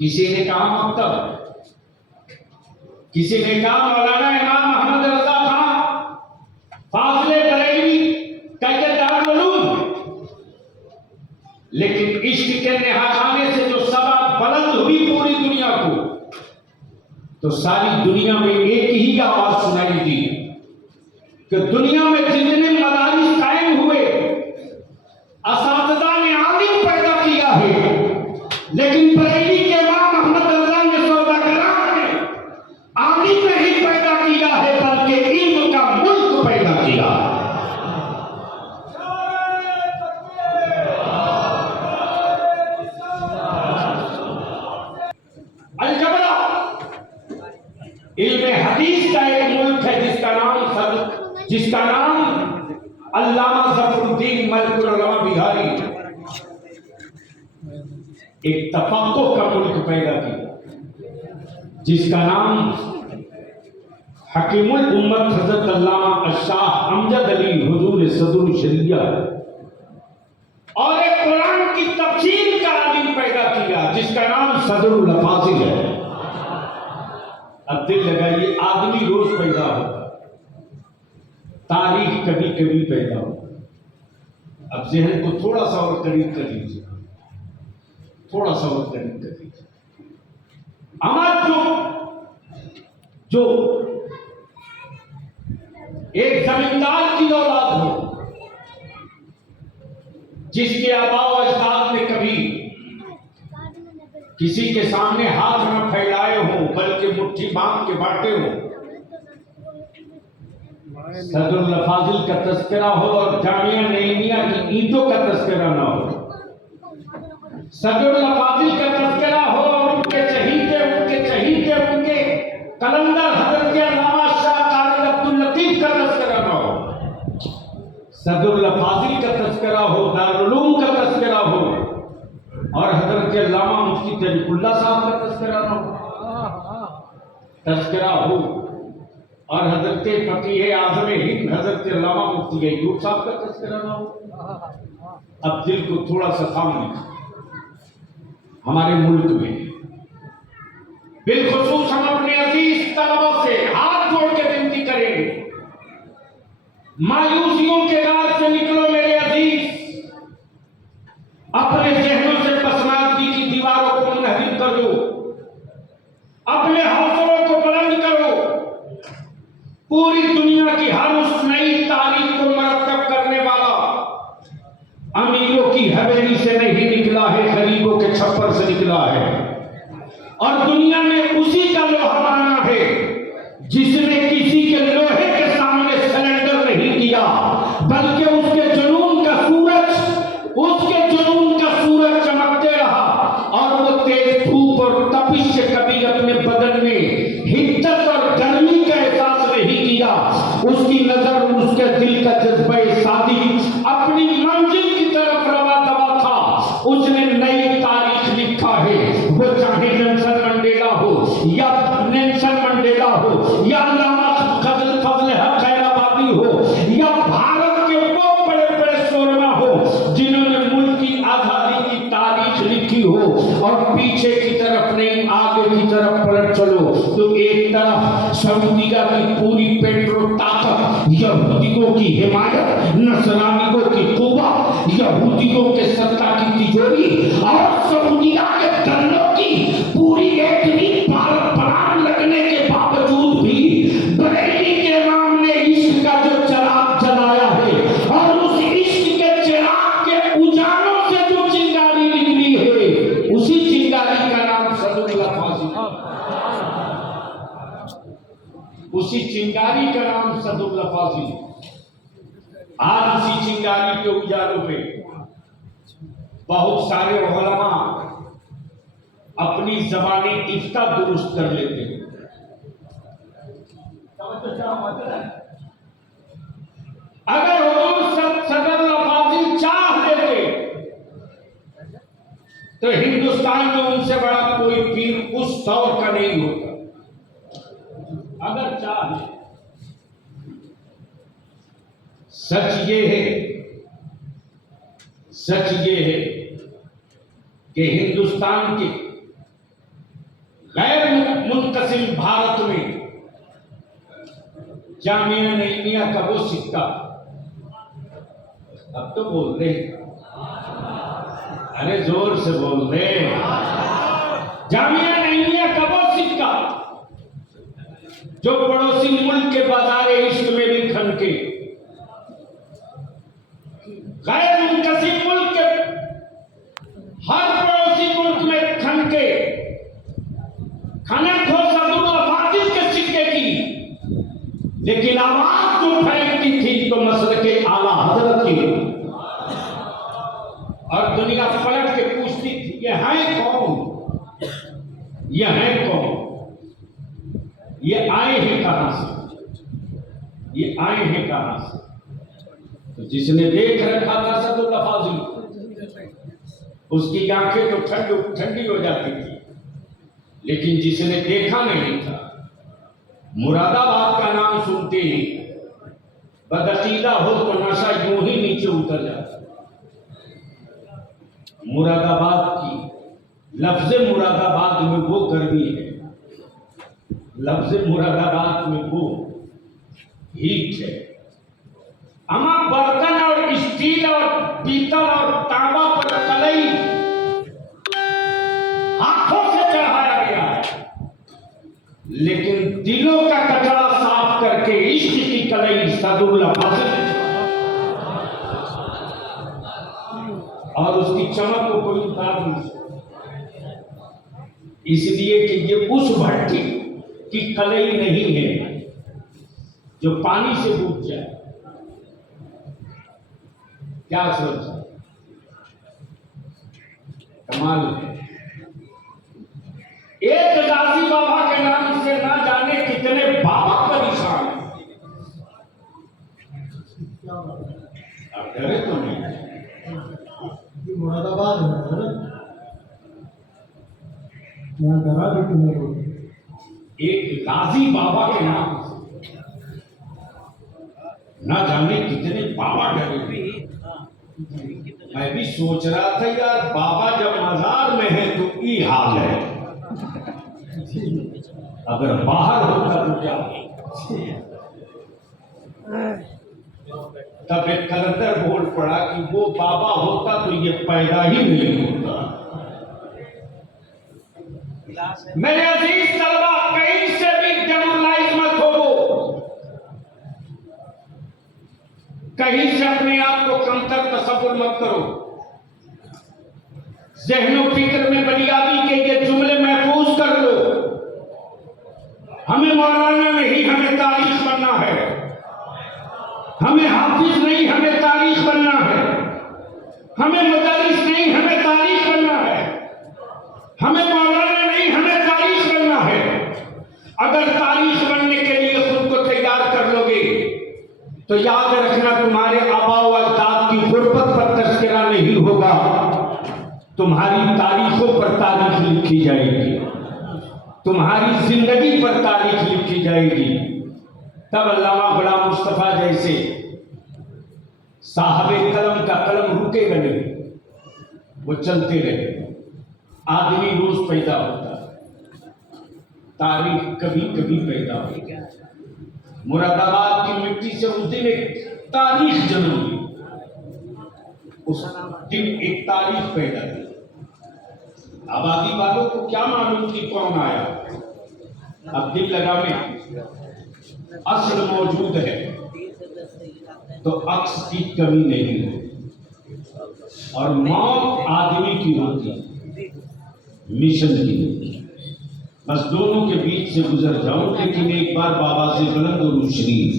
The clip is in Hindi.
किसी ने कहा मकतब, किसी ने कहा मौलाना इमाम मोहम्मद रजा खान फाजिले बरेलवी कहते दारुल उलूम। लेकिन इश्क के निहाखाने से जो सदा बुलंद हुई पूरी दुनिया को, तो सारी दुनिया में एक ही आवाज सुनाई दी कि दुनिया में जितने मदारिस कायम हुए, असातिज़ा ने आलिम पैदा किया है, लेकिन बरेली के इमाम मोहम्मद रजा ने सौदागरान ने आलिम नहीं पैदा किया है, बल्कि इल्म का मुल्क पैदा किया है। अल-जबरा इल्म हदीस का एक मुल्क है जिसका नाम अल्लामा ज़फरुद्दीन मलिकुल उलमा बिहारी एक तफक्कुह का मुल्क पैदा किया, जिसका नाम हकीमुल उम्मत हज़रत अल्लामा अश-शाह अमजद अली हुजूर सदरुल शरिया, और एक कुरान की तफसीर का आलिम पैदा किया जिसका नाम सदरुल अफाज़िल है। अब दिल लगाइए, आदमी रोज पैदा होता, तारीख कभी कभी पैदा होता। अब ज़हन को थोड़ा सा और करीब कर लीजिए, थोड़ा सा और करीब कर लीजिए। हमारा जो एक जमींदार की औलाद हो, जिसके आबा और अजदाद ने कभी किसी के सामने हाथ न फैलाए हो, बल्कि मुट्ठी बांध के बांटे हो, सदरुल अफाज़िल का तज़किरा हो और जामिया नईमिया की ईंटों का तज़किरा ना हो, सदरुल अफाज़िल का तज़किरा हो और उनके चहीते उनके कलंदर हज़रत अल्लामा शाह कारिल अब्दुल लतीफ का तज़किरा ना हो, सदरुल अफाज़िल का तज़किरा हो, दारुल उलूम का तज़किरा हो, और हज़रत अल्लामा मुफ्ती तरीकुल्लाह साहब का तज़किरा ना हो, तज़किरा हो और हज़रत फ़कीह आज़म हिंद हज़रत अल्लामा मुफ्ती अय्यूब साहब का तज़किरा ना हो। अब दिल को थोड़ा सा थाम लीजिए। हमारे मुल्क में बिलखुसूस हम अपने अजीज तलबा से हाथ जोड़ के विनती करेंगे, मायूसियों के राज से निकलो मेरे अजीज, अपने जहनों से पसमानदगी की दीवारों को मुनहरिम कर दो, अपने हौसलों को बुलंद करो, पूरी दुनिया की हर उस नई तारीख को मरतब करने वाला अमीरों की हवेली से नहीं निकला है, गरीबों के छप्पर से निकला है, और दुनिया में उसी का लोहा माना है जिसने किसी के लोहे के सामने सरेंडर नहीं किया, बल्कि उसके जुनून का सूरज चमकते रहा, और वो तेज धूप और तपिश से कभी अपने बदन में हिद्दत और गर्मी का एहसास नहीं किया। उसकी नजर उसके दिल का जज्बे शादी अपनी मंजिल की तरफ रवा दवा था। उसने नई तारीख लिखा है, वो चाहे नेल्सन मंडेला हो या अल्लामा फजल हक खैराबादी हो या भारत के वो बड़े बड़े शोरमा हो जिन्होंने मुल्क की आजादी की तारीख लिखी हो, और पीछे की तरफ नहीं आगे की तरफ पलट चलो तो एक तरफ सऊदीया की पूरी पेट्रो ताकत, यहूदियों की हिमायत, नसरानियों की कुव्वत, यहूदियों के सत्ता की तिजोरी और सऊदीया के गन्नों की पूरी एक नींद भारत बनान लगने के बावजूद भी बरेली के इमाम ने इश्क का जो चिराग जलाया है, और उस इश्क के चिराग के उजालों से जो चिंगारी निकली है, उसी चिंगारी का नाम सदरुल अफाज़िल, उसी चिंगारी का नाम सदरुल अफाज़िल। आज उसी चिंगारी के उजालों पे बहुत सारे उलमा अपनी ज़बानी इफ्ता दुरुस्त कर लेते हैं। अगर हुजूर सदरुल अफाज़िल चाह देते तो हिंदुस्तान में उनसे बड़ा कोई पीर उस दौर का नहीं होता। अगर चाहे, सच ये है कि हिंदुस्तान के गैर मुंतसिम भारत में जामिया नईमिया का वो सिक्का, अब तो बोल दे, अरे जोर से बोल दे, जामिया नईमिया का वो सिक्का जो पड़ोसी मुल्क के बाजारे इश्क में भी खनके, गैर मुंतसिम मुल्क के हर पड़ोसी मुल्क में खनके, खनक हो सदुल फाजिल के सिक्के की, लेकिन आवाज जो फैलती थी तो मसल के आला हजरत की, और दुनिया पलट के पूछती थी ये है कौन, ये है कौन, ये आए हैं कहां से, ये आए हैं कहां से। तो जिसने देख रखा था सदुल फाजिल, उसकी आंखें तो ठंडी हो जाती थी, लेकिन जिसने देखा नहीं था, मुरादाबाद का नाम सुनते ही बदअकीदा हो तो नशा यूं ही नीचे उतर जाता। मुरादाबाद की लफ्ज़ मुरादाबाद में वो गर्मी है, लफ्ज़ मुरादाबाद में वो हीट है। अमा बर्तन और स्टील और पीतल और तांबा पर कलई हाथों से चढ़ाया गया है, लेकिन दिलों का कचरा साफ करके इश्क की कलई सदुल फाजिल, और उसकी चमक को कोई उतार नहीं सकता, इसलिए कि ये उस भट्टी की कलई नहीं है जो पानी से डूब जाए। क्या सोचा, कमाल है। एक गाजी बाबा के नाम से ना जाने कितने बाबा परेशान हैं। आप डरे तो नहीं? मुरादाबाद है यहाँ डरा भी तुम्हें। एक गाजी बाबा के नाम से ना जाने कितने बाबा डरे। मैं भी सोच रहा था यार, बाबा जब मजार में है तो ये हाल है, अगर बाहर होता तो क्या। तब एक कलंदर बोल पड़ा कि वो बाबा होता तो ये पैदा ही नहीं होता। मेरे अजीज तलबा, कहीं से भी डेमोरलाइज मत हो, कहीं से अपने आप को कमतर तसव्वुर मत करो। ज़हनो फिक्र में बुनियादी के ये जुमले महफूज कर लो, हमें मौलाना नहीं, हमें तारीख बनना है, हमें हाफिज नहीं, हमें तारीख बनना है, हमें मुदर्रिस नहीं, हमें तारीख बनना है, हमें मौलाना नहीं, हमें तारीख बनना है। अगर तारीख बनने के लिए खुद को तैयार कर लोगे तो याद रखना, तुम्हारे आबा व अजदाद की गुर्बत पर तज़किरा नहीं होगा, तुम्हारी तारीखों पर तारीख लिखी जाएगी, तुम्हारी जिंदगी पर तारीख लिखी जाएगी। तब अल्लामा गुलाम मुस्तफा जैसे साहबे कलम का कलम रुकेगा नहीं, वो चलते रहे। आदमी रोज पैदा होता, तारीख कभी कभी पैदा होगी। मुरादाबाद की मिट्टी से उस दिन एक तारीख जन्म हुई, उस दिन एक तारीख पैदा हुई। आबादी वालों को क्या मालूम थी कौन आया, अब दिल लगाने असल मौजूद है तो अक्स की कमी नहीं है, और मौत आदमी की होती, मिशन की होती। बस दोनों के बीच से गुजर जाऊं, लेकिन एक बार बाबा से बुलंद और शरीफ